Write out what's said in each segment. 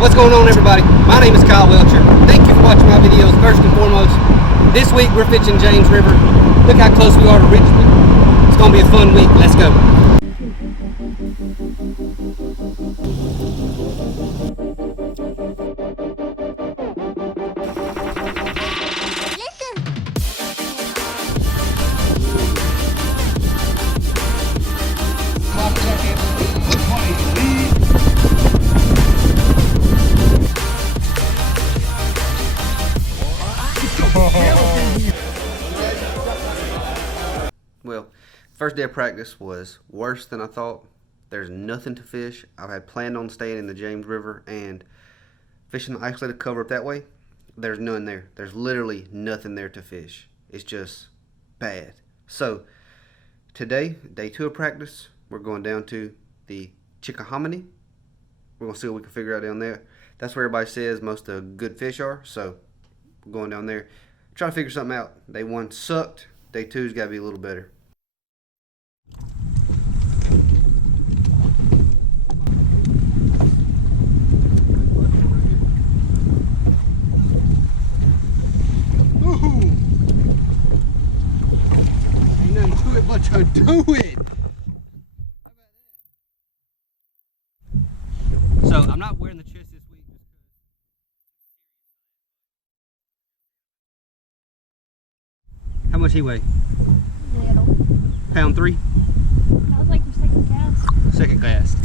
What's going on, everybody? My name is Kyle Welcher. Thank you for watching my videos. First and foremost, this week we're fishing James River. Look how close we are to Richmond. It's going to be a fun week. Let's go. Well, first day of practice was worse than I thought. There's nothing to fish. I had planned on staying in the James River and fishing the isolated cover up that way. There's none there. There's literally nothing there to fish. It's just bad. So today, day 2 of practice, we're going down to the Chickamauga. We're going to see what we can figure out down there. That's where everybody says most of the good fish are. So we're going down there, trying to figure something out. Day 1 sucked. Day 2's got to be a little better. Ain't nothing to it but to do it. So I'm not wearing the chest this week. How much he weigh? Little. Pound 3? That was like your second cast. Second cast.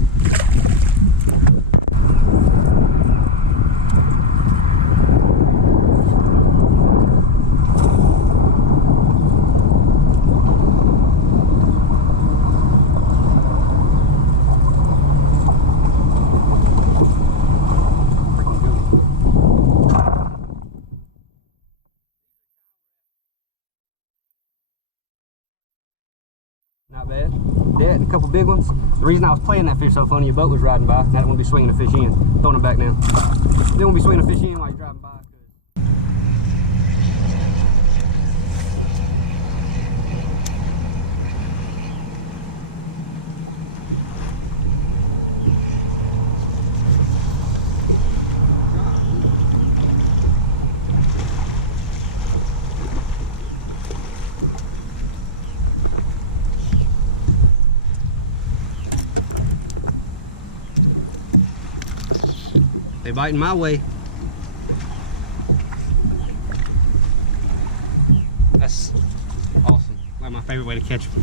Not bad. That and a couple big ones. The reason I was playing that fish so funny, your boat was riding by. Now I don't want to be swinging the fish in. Throwing it back now. You don't want to be swinging the fish in while you're driving by. They biting my way. That's awesome. Like my favorite way to catch them.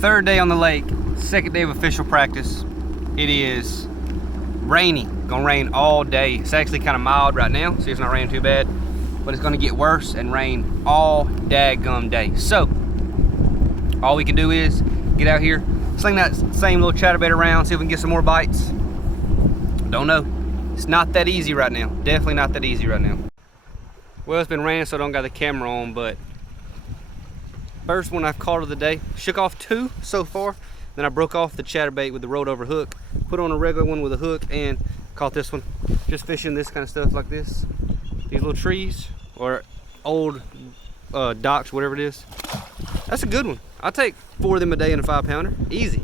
Third day on the lake, second day of official practice. It is rainy, gonna rain all day. It's actually kind of mild right now, so it's not raining too bad, but it's gonna get worse and rain all daggum day. So, all we can do is get out here, sling that same little chatterbait around, see if we can get some more bites. Don't know. It's not that easy right now. Definitely not that easy right now. Well, it's been raining, so I don't got the camera on, but first one I've caught of the day. Shook off 2 so far. Then I broke off the chatterbait with the rolled over hook. Put on a regular one with a hook and caught this one. Just fishing this kind of stuff like this. These little trees or old docks, whatever it is. That's a good one. I'll take 4 of them a day in a 5-pounder. Easy.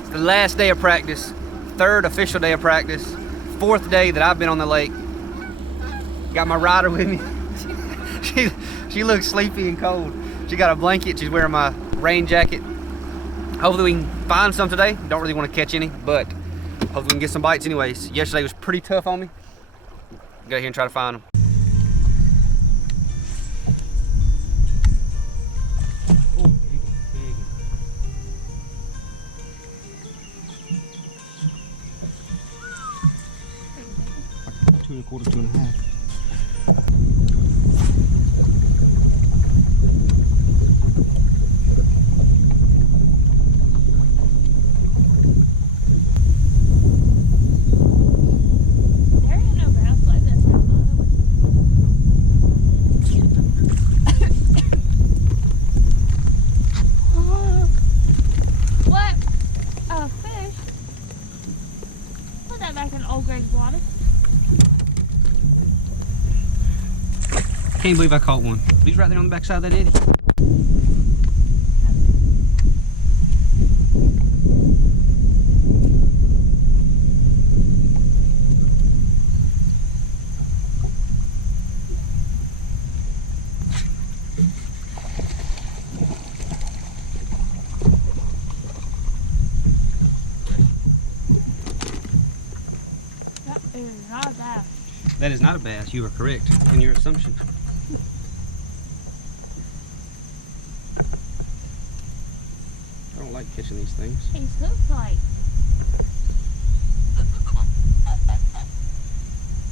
It's the last day of practice. 3rd official day of practice. 4th day that I've been on the lake. Got my rider with me. She looks sleepy and cold. She got a blanket. She's wearing my rain jacket. hopefully we can find some today. Don't really want to catch any, but hopefully we can get some bites anyways. Yesterday was pretty tough on me. Go here and try to find them. Oh, big, big. 2 1/4, 2 1/2. I can't believe I caught one. He's right there on the back side of that eddy. That is not a bass. That is not a bass. You are correct in your assumption. I don't like catching these things. He's hooked like.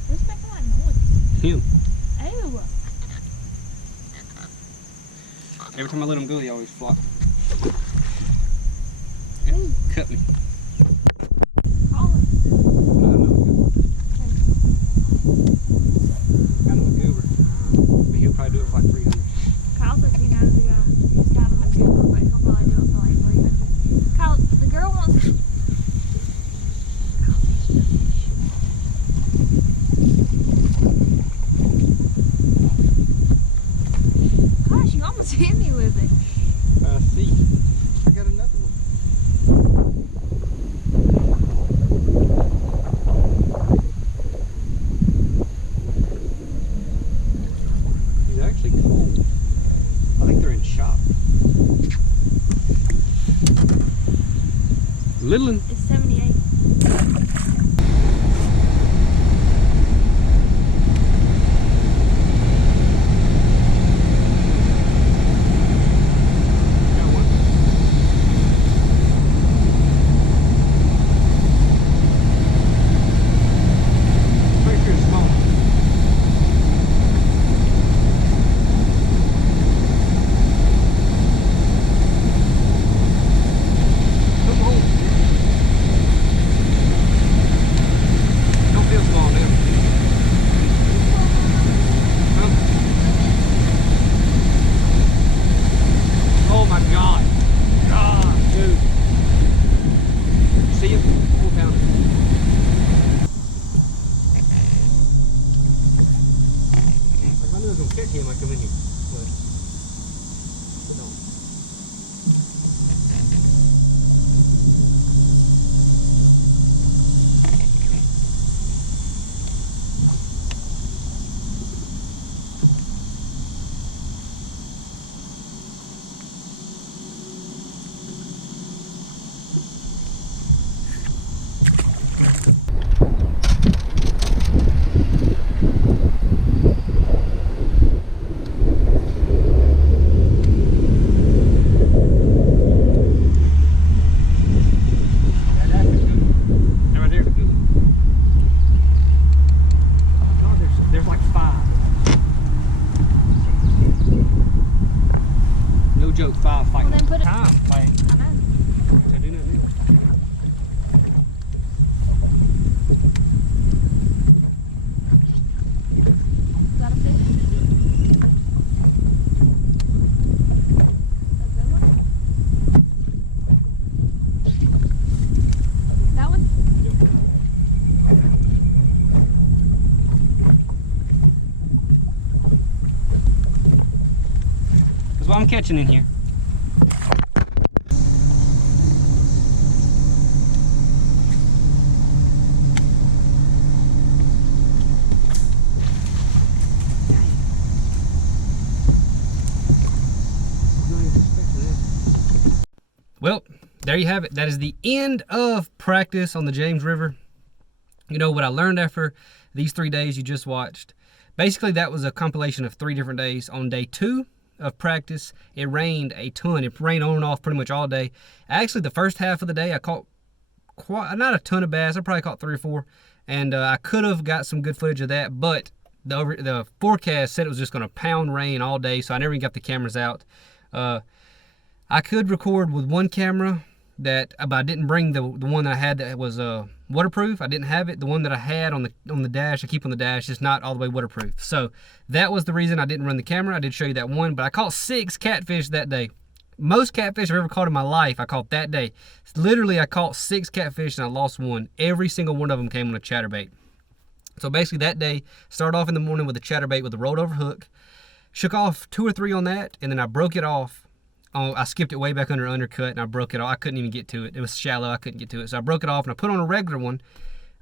What's making that noise? Him. Ew. Every time I let him go, he always flop. Ew. Cut me. Call him. Kind of a goober. But he'll probably do it for like 300. Kyle said he knows the guy. He's got him a goober, but he'll probably do it for like 300. Kyle, the girl wants. Gosh, you almost hit me with it. I see. I got another one. He's actually cold. I think they're in shop. Little one. It's 78. Got one. Pretty sure it's small. Come on. Don't feel small now. Huh? Oh my God. God, dude. See him? 4 pounder. If I knew I was gonna catch him, I'd come in here. But no. That's a good one. That right there's a good one. Oh God, there's like 5. No joke, 5 fighting. Well, then put it. Time, like, I know. I do not know. Is that a fish? A good one? That one? That's what I'm catching in here. Well, there you have it. That is the end of practice on the James River. You know what I learned after these 3 days you just watched? Basically, that was a compilation of 3 different days. On day 2 of practice, it rained a ton. It rained on and off pretty much all day. Actually, the first half of the day, I caught not a ton of bass. I probably caught 3 or 4, and I could have got some good footage of that, but the forecast said it was just going to pound rain all day, so I never even got the cameras out. I could record with one camera, but I didn't bring the one that I had that was waterproof. I didn't have it. The one that I had on the dash, I keep on the dash, is not all the way waterproof. So that was the reason I didn't run the camera. I did show you that one, but I caught 6 catfish that day. Most catfish I've ever caught in my life, I caught that day. Literally, I caught 6 catfish and I lost 1. Every single one of them came on a chatterbait. So basically that day, started off in the morning with a chatterbait with a rolled over hook. Shook off 2 or 3 on that, and then I broke it off. I skipped it way back under undercut, and I broke it off. I couldn't even get to it. It was shallow. I couldn't get to it. So I broke it off, and I put on a regular one,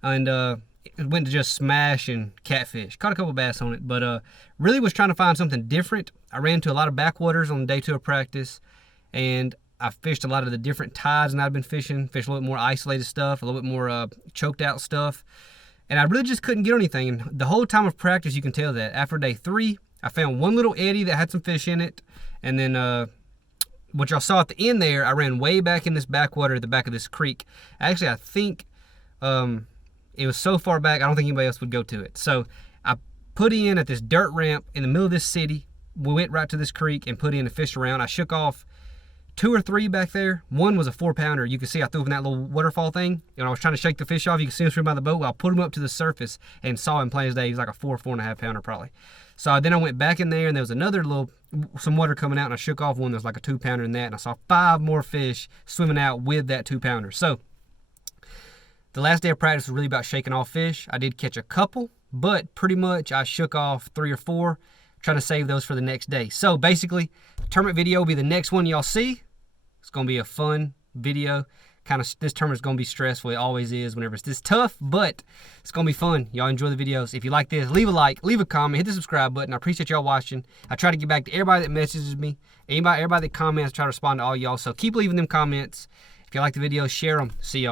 and it went to just smashing catfish. Caught a couple bass on it, but really was trying to find something different. I ran into a lot of backwaters on day 2 of practice, and I fished a lot of the different tides than I've been fishing. Fished a little bit more isolated stuff, a little bit more choked out stuff. And I really just couldn't get anything. And the whole time of practice, you can tell that. After day 3, I found one little eddy that had some fish in it. And then what y'all saw at the end there, I ran way back in this backwater at the back of this creek. Actually, I think it was so far back, I don't think anybody else would go to it. So I put in at this dirt ramp in the middle of this city. We went right to this creek and put in and fished around. I shook off 2 or 3 back there. One was a 4-pounder. You can see I threw him in that little waterfall thing. And I was trying to shake the fish off. You can see him swim by the boat. Well, I put him up to the surface and saw him plain as day. He was like a 4.5 pounder probably. So then I went back in there, and there was another some water coming out, and I shook off one that was like a 2-pounder in that, and I saw 5 more fish swimming out with that 2-pounder. So the last day of practice was really about shaking off fish. I did catch a couple, but pretty much I shook off 3 or 4, trying to save those for the next day. So basically, tournament video will be the next one y'all see. It's going to be a fun video. This tournament's going to be stressful. It always is whenever it's this tough, but it's going to be fun. Y'all enjoy the videos. If you like this, leave a like, leave a comment, hit the subscribe button. I appreciate y'all watching. I try to get back to everybody that messages me, everybody that comments, I try to respond to all y'all. So keep leaving them comments. If you like the video, share them. See y'all.